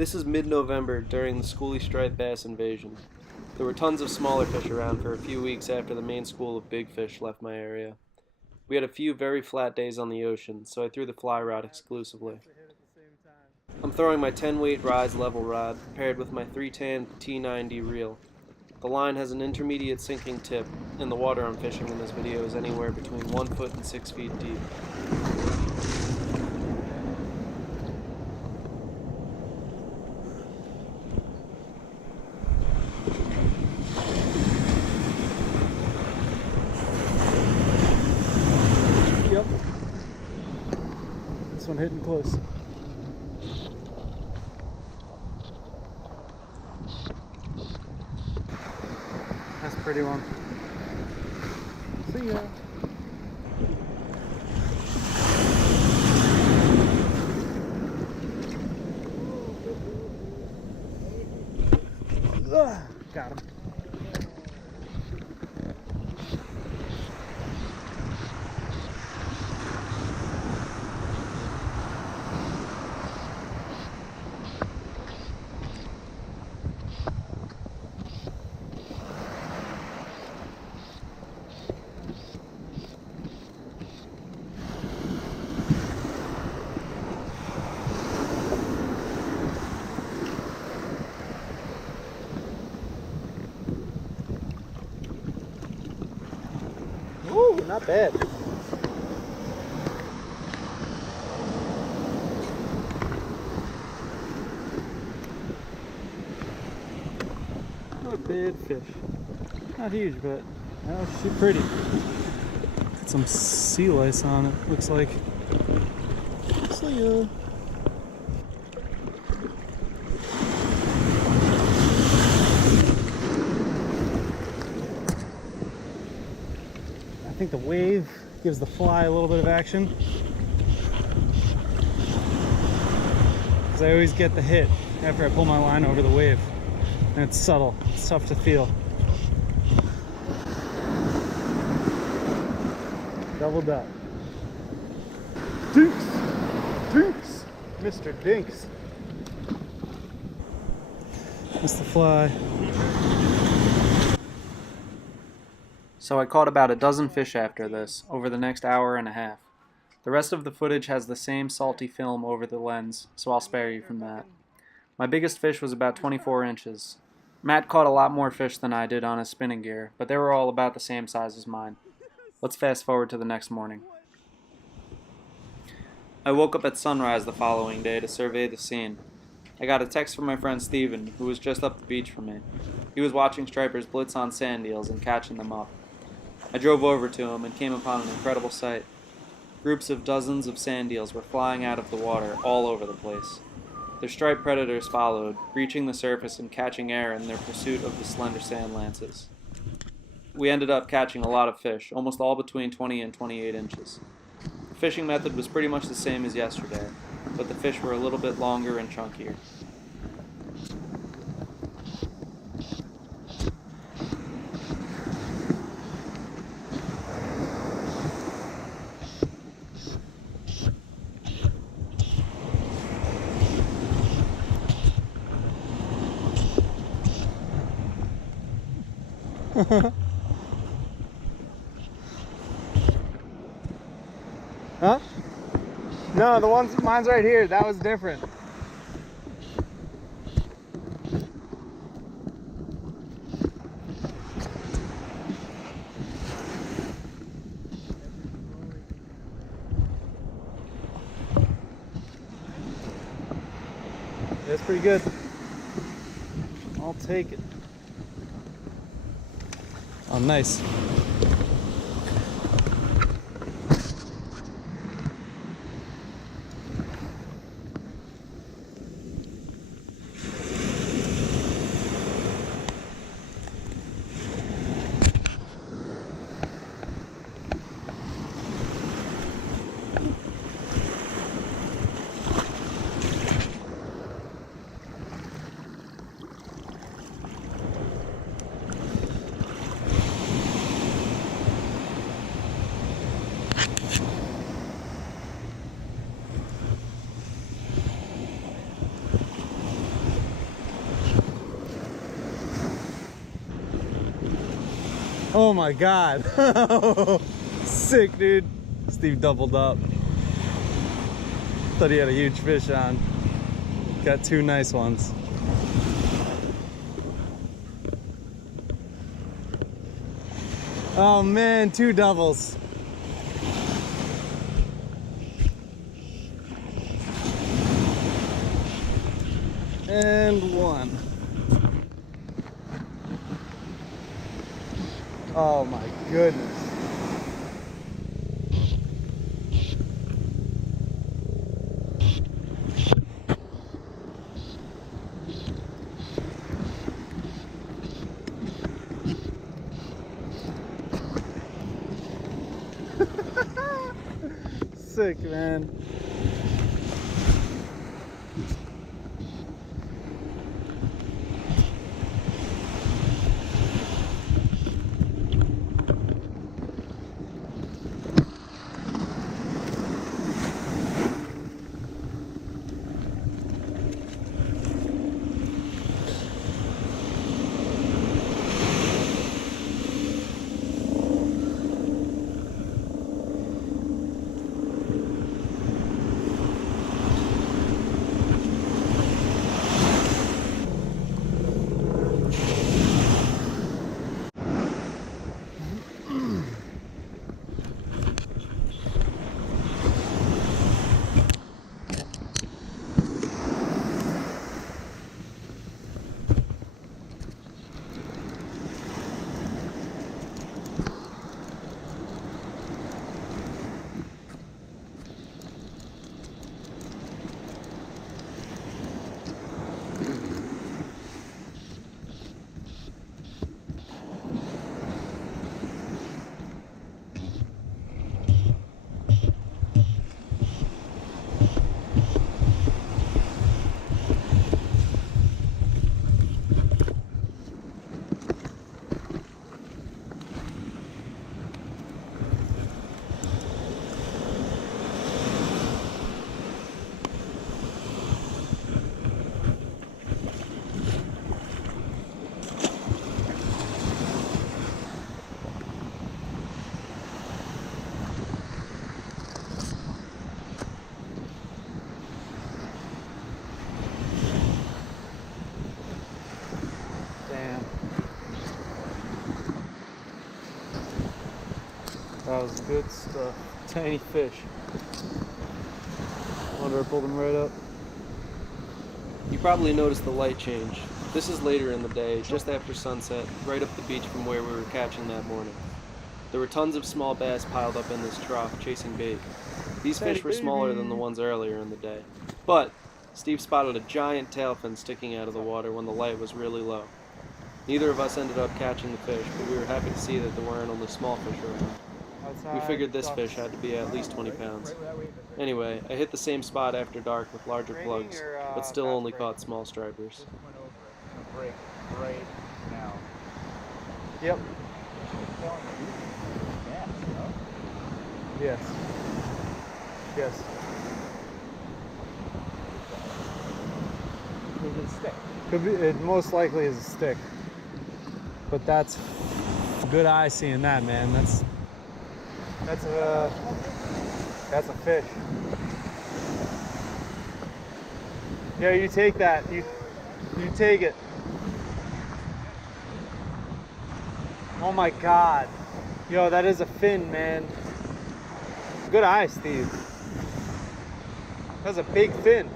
This is mid-November during the Schoolie striped bass invasion. There were tons of smaller fish around for a few weeks after the main school of big fish left my area. We had a few very flat days on the ocean, so I threw the fly rod exclusively. I'm throwing my 10-weight Rise level rod paired with my 310 T90 reel. The line has an intermediate sinking tip, and the water I'm fishing in this video is anywhere between 1 foot and 6 feet deep. Yep. This one hitting close. That's a pretty one. See ya. Got him. Ooh, not bad. Not a bad fish. Not huge, but she's pretty. Got some sea lice on it, looks like. See ya. I think the wave gives the fly a little bit of action, because I always get the hit after I pull my line over the wave, and it's subtle, it's tough to feel. Doubled up. Dinks! Dinks! Mr. Dinks! Missed the fly. So I caught about a dozen fish after this, over the next hour and a half. The rest of the footage has the same salty film over the lens, so I'll spare you from that. My biggest fish was about 24 inches. Matt caught a lot more fish than I did on his spinning gear, but they were all about the same size as mine. Let's fast forward to the next morning. I woke up at sunrise the following day to survey the scene. I got a text from my friend Steven, who was just up the beach from me. He was watching stripers blitz on sand eels and catching them up. I drove over to him and came upon an incredible sight. Groups of dozens of sand eels were flying out of the water all over the place. Their striped predators followed, reaching the surface and catching air in their pursuit of the slender sand lances. We ended up catching a lot of fish, almost all between 20 and 28 inches. The fishing method was pretty much the same as yesterday, but the fish were a little bit longer and chunkier. Huh? No, mine's right here. That was different. That's pretty good. I'll take it. Oh, nice. Oh my God. Sick, dude. Steve doubled up. Thought he had a huge fish on. Got two nice ones. Oh man, two doubles. And one. Oh my goodness. Sick, man. That was good stuff. Tiny fish. Wonder I pulled him right up. You probably noticed the light change. This is later in the day, just after sunset, right up the beach from where we were catching that morning. There were tons of small bass piled up in this trough, chasing bait. These fish were smaller than the ones earlier in the day. But Steve spotted a giant tailfin sticking out of the water when the light was really low. Neither of us ended up catching the fish, but we were happy to see that there weren't only small fish around. We figured this fish had to be at least 20 pounds. Anyway, I hit the same spot after dark with larger plugs, but still only caught small stripers. Break right now. Yep. Yes. Yes. Is it stick? Could be. It most likely is a stick. But that's good eye seeing that, man. That's a fish. Yeah, you take that. You take it. Oh my God. Yo, that is a fin, man. Good eye, Steve. That's a big fin.